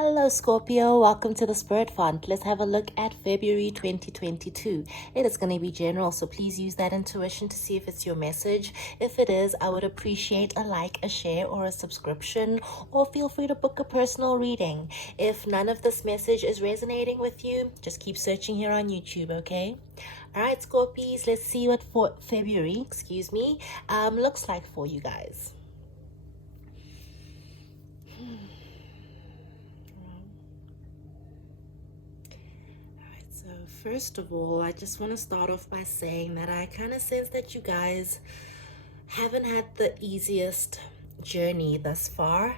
Hello Scorpio, welcome to the Spirit Font. Let's have a look at February 2022. It is going to be general, so please use that intuition to see if it's your message. If it is, I would appreciate a like, a share, or a subscription, or feel free to book a personal reading. If none of this message is resonating with you, just keep searching here on YouTube, okay? Alright Scorpies, let's see what for February, looks like for you guys. So first of all, I just want to start off by saying that I kind of sense that you guys haven't had the easiest journey thus far,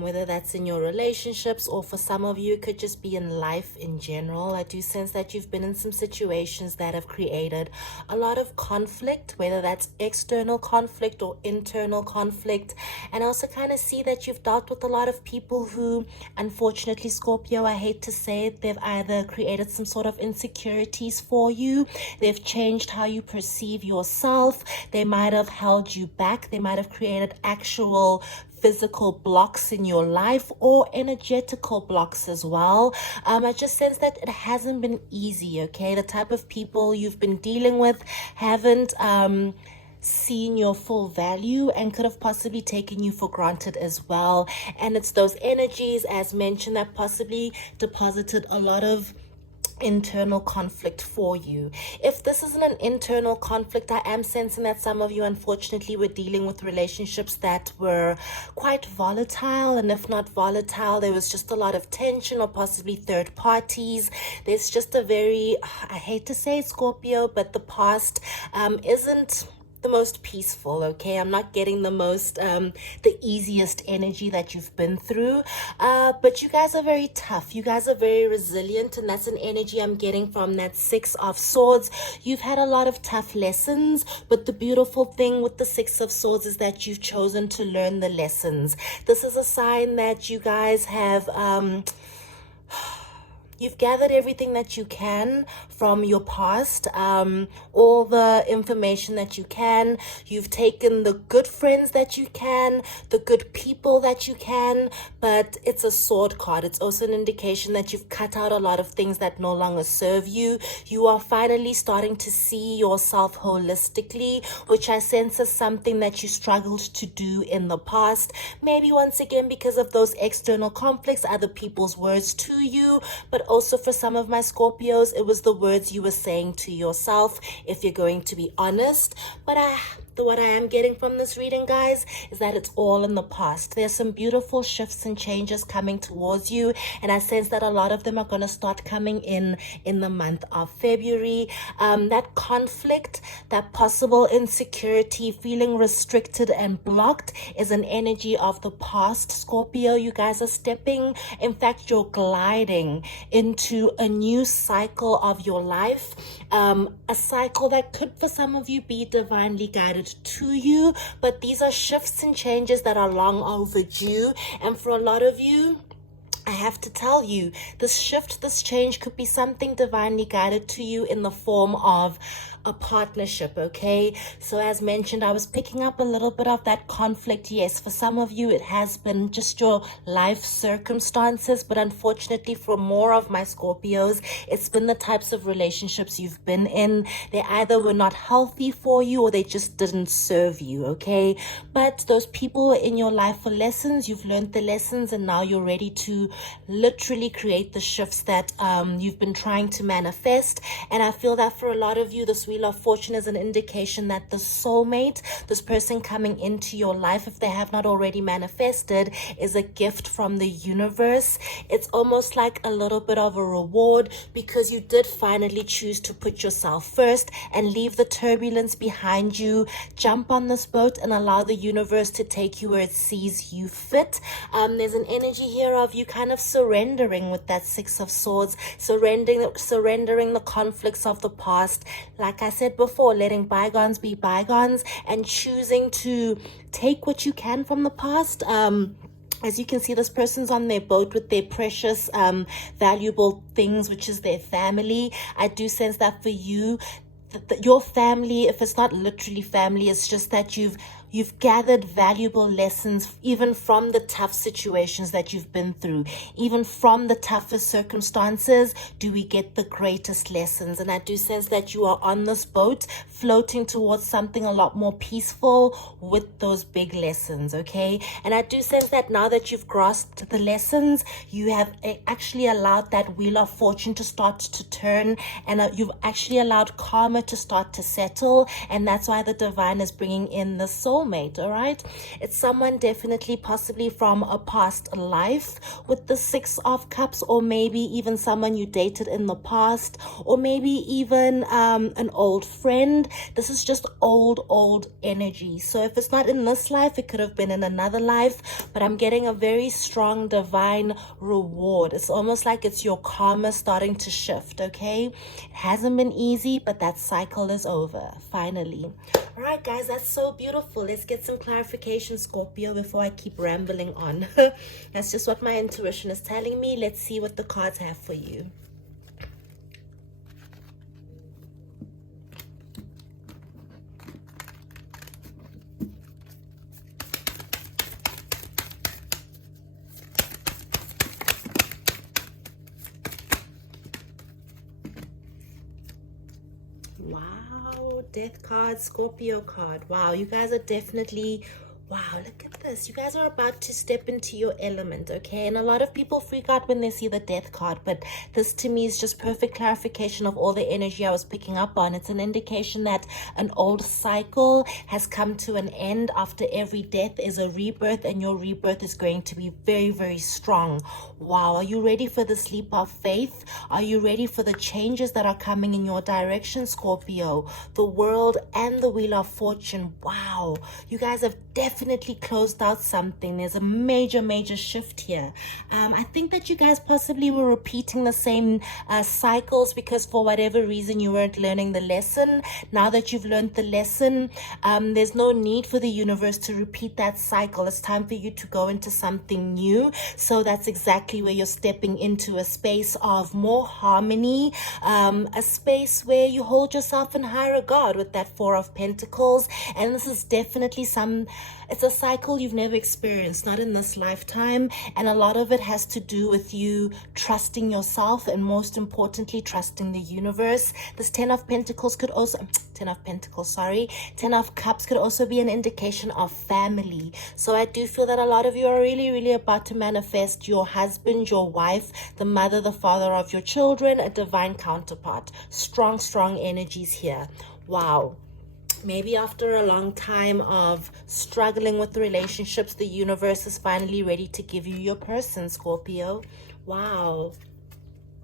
whether that's in your relationships or for some of you it could just be in life in general. I do sense that you've been in some situations that have created a lot of conflict, whether that's external conflict or internal conflict, and I also kind of see that you've dealt with a lot of people who, unfortunately Scorpio, I hate to say it, they've either created some sort of insecurities for you, they've changed how you perceive yourself, they might have held you back, they might have created actual physical blocks in your life or energetical blocks as well. I just sense that it hasn't been easy, okay? The type of people you've been dealing with haven't seen your full value and could have possibly taken you for granted as well. And it's those energies, as mentioned, that possibly deposited a lot of internal conflict for you. If this isn't an internal conflict, I am sensing that some of you unfortunately were dealing with relationships that were quite volatile, and if not volatile, there was just a lot of tension or possibly third parties. There's just a very, I hate to say it, Scorpio, but the past isn't the most peaceful, okay? I'm not getting the most the easiest energy that you've been through, but you guys are very tough, you guys are very resilient, and that's an energy I'm getting from that Six of Swords. You've had a lot of tough lessons, but the beautiful thing with the Six of Swords is that you've chosen to learn the lessons. This is a sign that you guys have you've gathered everything that you can from your past, all the information that you can. You've taken the good friends that you can, the good people that you can, but it's a sword card. It's also an indication that you've cut out a lot of things that no longer serve you. You are finally starting to see yourself holistically, which I sense is something that you struggled to do in the past. Maybe once again because of those external conflicts, other people's words to you, but also for some of my Scorpios, it was the words you were saying to yourself, if you're going to be honest. But what I am getting from this reading, guys, is that it's all in the past. There's some beautiful shifts and changes coming towards you, and I sense that a lot of them are going to start coming in the month of February. That conflict, that possible insecurity, feeling restricted and blocked is an energy of the past, Scorpio. You guys are stepping, in fact, you're gliding into a new cycle of your life, a cycle that could for some of you be divinely guided to you, but these are shifts and changes that are long overdue. And for a lot of you, I have to tell you, this shift, this change could be something divinely guided to you in the form of a partnership, okay? So as mentioned, I was picking up a little bit of that conflict. Yes, for some of you, it has been just your life circumstances, but unfortunately for more of my Scorpios, it's been the types of relationships you've been in. They either were not healthy for you or they just didn't serve you, okay? But those people were in your life for lessons. You've learned the lessons, and now you're ready to literally create the shifts that you've been trying to manifest. And I feel that for a lot of you, this Wheel of Fortune is an indication that the soulmate, this person coming into your life, if they have not already manifested, is a gift from the universe. It's almost like a little bit of a reward because you did finally choose to put yourself first and leave the turbulence behind you, jump on this boat and allow the universe to take you where it sees you fit. There's an energy here of you kind of surrendering with that Six of Swords, surrendering the conflicts of the past. Like I said before, letting bygones be bygones and choosing to take what you can from the past. As you can see, this person's on their boat with their precious, valuable things, which is their family. I do sense that for you, your family, if it's not literally family, it's just that you've You've gathered valuable lessons, even from the tough situations that you've been through. Even from the toughest circumstances, do we get the greatest lessons. And I do sense that you are on this boat, floating towards something a lot more peaceful with those big lessons, okay? And I do sense that now that you've grasped the lessons, you have actually allowed that wheel of fortune to start to turn, and you've actually allowed karma to start to settle, and that's why the divine is bringing in the soulmate. All right, it's someone definitely possibly from a past life with the 6 of Cups, or maybe even someone you dated in the past, or maybe even an old friend. This is just old energy. So if it's not in this life, it could have been in another life, but I'm getting a very strong divine reward. It's almost like it's your karma starting to shift, okay? It hasn't been easy, but that cycle is over finally. All right, guys, that's so beautiful. Let's get some clarification, Scorpio, before I keep rambling on. That's just what my intuition is telling me. Let's see what the cards have for you. Wow, Death card, Scorpio card. Wow, you guys are definitely, wow, look at this. You guys are about to step into your element, okay? And a lot of people freak out when they see the Death card, but this to me is just perfect clarification of all the energy I was picking up on. It's an indication that an old cycle has come to an end. After every death is a rebirth, and your rebirth is going to be very, very strong. Wow, are you ready for this leap of faith? Are you ready for the changes that are coming in your direction, Scorpio? The world and the wheel of fortune. Wow, you guys have definitely closed out something. There's a major shift here. I think that you guys possibly were repeating the same cycles because for whatever reason you weren't learning the lesson. Now that you've learned the lesson, there's no need for the universe to repeat that cycle. It's time for you to go into something new. So that's exactly where you're stepping into a space of more harmony, a space where you hold yourself in high regard with that 4 of Pentacles. And this is definitely it's a cycle you've never experienced, not in this lifetime, and a lot of it has to do with you trusting yourself, and most importantly trusting the universe. This 10 of Pentacles could also 10 of Cups could also be an indication of family. So I do feel that a lot of you are really about to manifest your husband, your wife, the mother, the father of your children, a divine counterpart. Strong energies here. Wow. Maybe after a long time of struggling with relationships, the universe is finally ready to give you your person, Scorpio. Wow.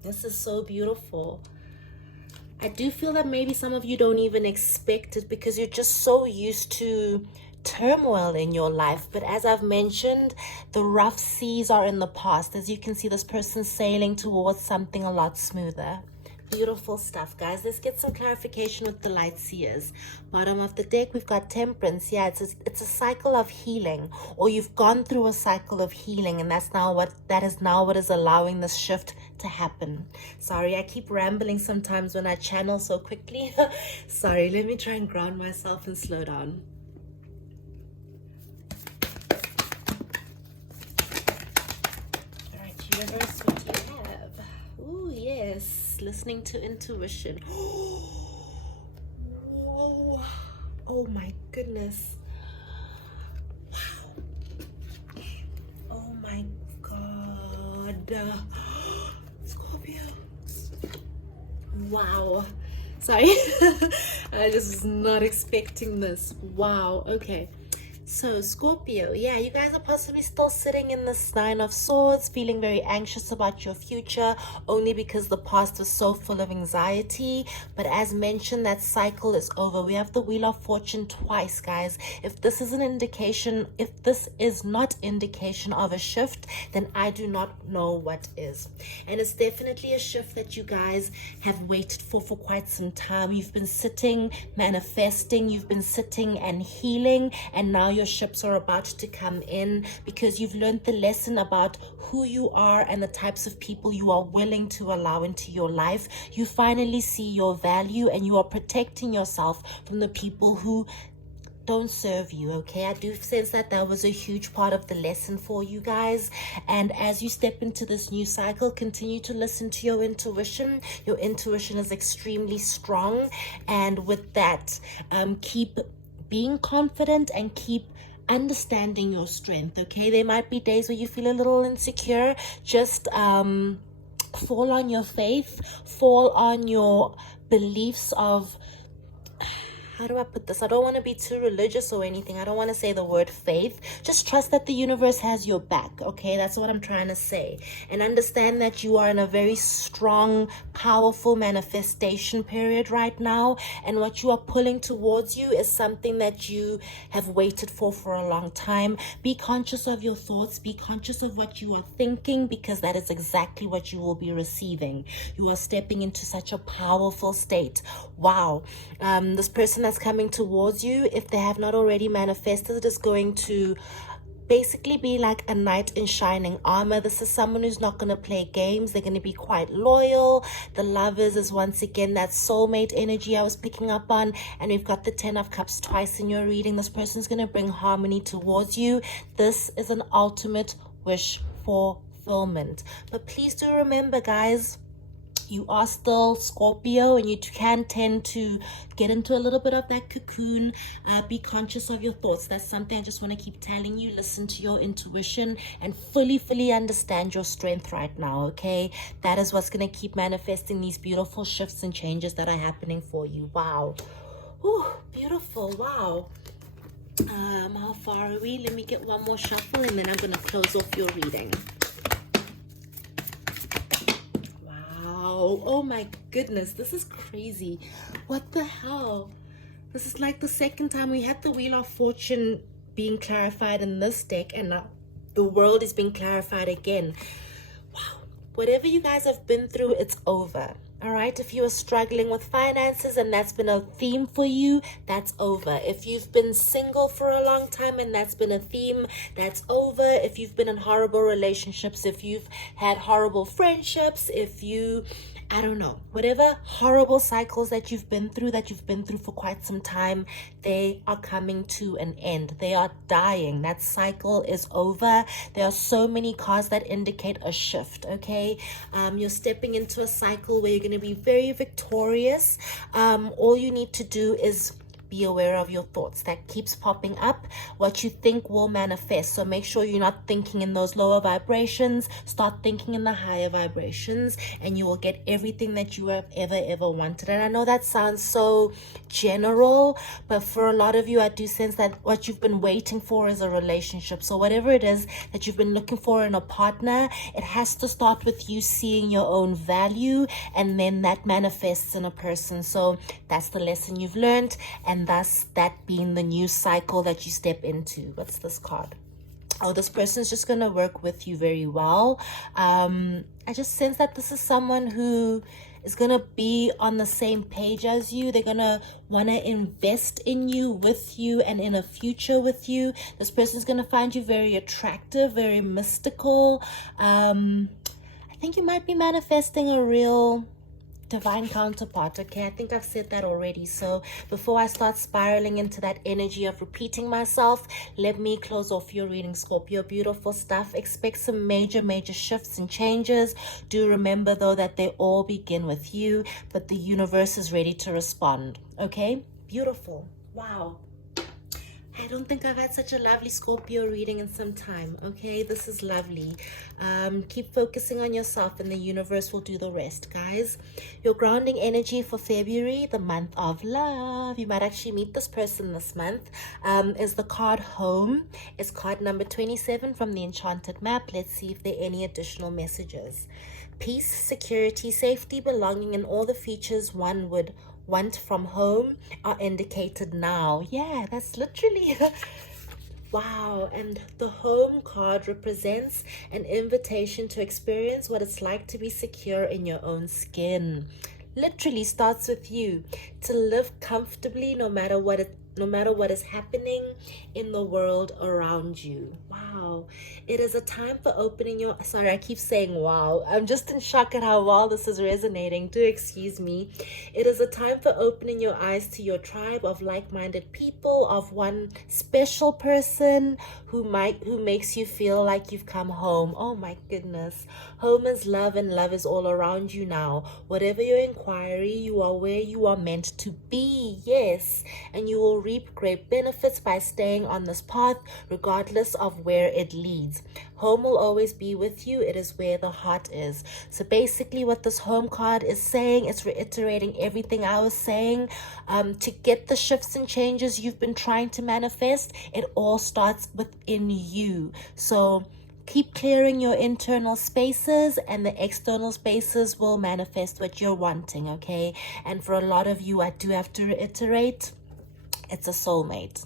This is so beautiful. I do feel that maybe some of you don't even expect it because you're just so used to turmoil in your life. But as I've mentioned, the rough seas are in the past. As you can see, this person sailing towards something a lot smoother. Beautiful stuff, guys. Let's get some clarification with the light seers. Bottom of the deck, we've got Temperance. Yeah, it's a cycle of healing, or you've gone through a cycle of healing, and that is now what is allowing this shift to happen. Sorry, I keep rambling sometimes when I channel so quickly. Sorry, let me try and ground myself and slow down. All right, universe, what do you have? Oh, yes. Listening to intuition. Whoa. Oh my goodness. Wow. Oh my God. Scorpio. Wow. Sorry. I just was not expecting this. Wow. Okay. So Scorpio, yeah, you guys are possibly still sitting in this 9 of Swords, feeling very anxious about your future, only because the past was so full of anxiety. But as mentioned, that cycle is over. We have the Wheel of Fortune twice, guys. If this is not indication of a shift, then I do not know what is. And it's definitely a shift that you guys have waited for quite some time. You've been sitting, manifesting, you've been sitting and healing, and now your ships are about to come in because you've learned the lesson about who you are and the types of people you are willing to allow into your life. You finally see your value, and you are protecting yourself from the people who don't serve you. Okay, I do sense that that was a huge part of the lesson for you guys. And as you step into this new cycle, continue to listen to your intuition. Your intuition is extremely strong, and with that, keep being confident and keep understanding your strength. Okay, there might be days where you feel a little insecure. Just fall on your faith, fall on your beliefs of, how do I put this? I don't want to be too religious or anything. I don't want to say the word faith. Just trust that the universe has your back, okay? That's what I'm trying to say. And understand that you are in a very strong, powerful manifestation period right now. And what you are pulling towards you is something that you have waited for a long time. Be conscious of your thoughts. Be conscious of what you are thinking, because that is exactly what you will be receiving. You are stepping into such a powerful state. Wow. This person that's coming towards you, if they have not already manifested, is going to basically be like a knight in shining armor. This is someone who's not going to play games. They're going to be quite loyal. The Lovers is once again that soulmate energy I was picking up on, and we've got the 10 of Cups twice in your reading. This person's going to bring harmony towards you. This is an ultimate wish fulfillment. But please do remember, guys, you are still Scorpio, and you can tend to get into a little bit of that cocoon. Be conscious of your thoughts. That's something I just want to keep telling you. Listen to your intuition and fully understand your strength right now, okay? That is what's going to keep manifesting these beautiful shifts and changes that are happening for you. Wow. Ooh, beautiful. Wow. How far are we? Let me get one more shuffle, and then I'm going to close off your reading. Oh my goodness, this is crazy. What the hell? This is like the second time we had the Wheel of Fortune being clarified in this deck, and now the world is being clarified again. Wow. Whatever you guys have been through, it's over. All right, if you are struggling with finances and that's been a theme for you, that's over. If you've been single for a long time and that's been a theme, that's over. If you've been in horrible relationships, if you've had horrible friendships, if you, I don't know, whatever horrible cycles that you've been through for quite some time, they are coming to an end. They are dying. That cycle is over. There are so many cards that indicate a shift, okay? You're stepping into a cycle where you're going to be very victorious. All you need to do is be aware of your thoughts. That keeps popping up. What you think will manifest. So make sure you're not thinking in those lower vibrations. Start thinking in the higher vibrations, and you will get everything that you have ever wanted. And I know that sounds so general, but for a lot of you, I do sense that what you've been waiting for is a relationship. So whatever it is that you've been looking for in a partner, it has to start with you seeing your own value, and then that manifests in a person. So that's the lesson you've learned, and thus that being the new cycle that you step into. What's this card? Oh, this person's just going to work with you very well. I just sense that this is someone who is going to be on the same page as you. They're going to want to invest in you, with you, and in a future with you. This person's going to find you very attractive, very mystical. I think you might be manifesting a real divine counterpart, okay? I think I've said that already. So before I start spiraling into that energy of repeating myself, let me close off your reading, Scorpio. Beautiful stuff. Expect some major shifts and changes. Do remember though that they all begin with you, but the universe is ready to respond, okay? Beautiful. Wow. I don't think I've had such a lovely Scorpio reading in some time, okay? This is lovely. Keep focusing on yourself, and the universe will do the rest, guys. Your grounding energy for February, the month of love. You might actually meet this person this month. Is the card Home. It's card number 27 from the Enchanted Map. Let's see if there are any additional messages. Peace, security, safety, belonging, and all the features one would want from home are indicated now. Yeah, that's literally wow. And the Home card represents an invitation to experience what it's like to be secure in your own skin. Literally starts with you, to live comfortably no matter what it no matter what is happening in the world around you. Wow. It is a time for opening your... Sorry, I keep saying wow. I'm just in shock at how well this is resonating. Do excuse me. It is a time for opening your eyes to your tribe of like-minded people, of one special person who makes you feel like you've come home. Oh my goodness. Home is love, and love is all around you now. Whatever your inquiry, you are where you are meant to be. Yes. And you will reap great benefits by staying on this path, regardless of where it leads. Home will always be with you. It is where the heart is. So basically what this home card is saying, it's reiterating everything I was saying. To get the shifts and changes you've been trying to manifest, it all starts within you. So keep clearing your internal spaces, and the external spaces will manifest what you're wanting, okay? And for a lot of you, I do have to reiterate, it's a soulmate.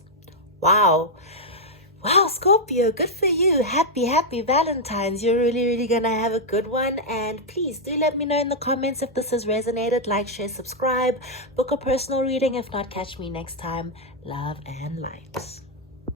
Wow. Wow, Scorpio, good for you. Happy Valentine's. You're really gonna have a good one. And please do let me know in the comments if this has resonated. Like, share, subscribe, book a personal reading. If not, catch me next time. Love and light.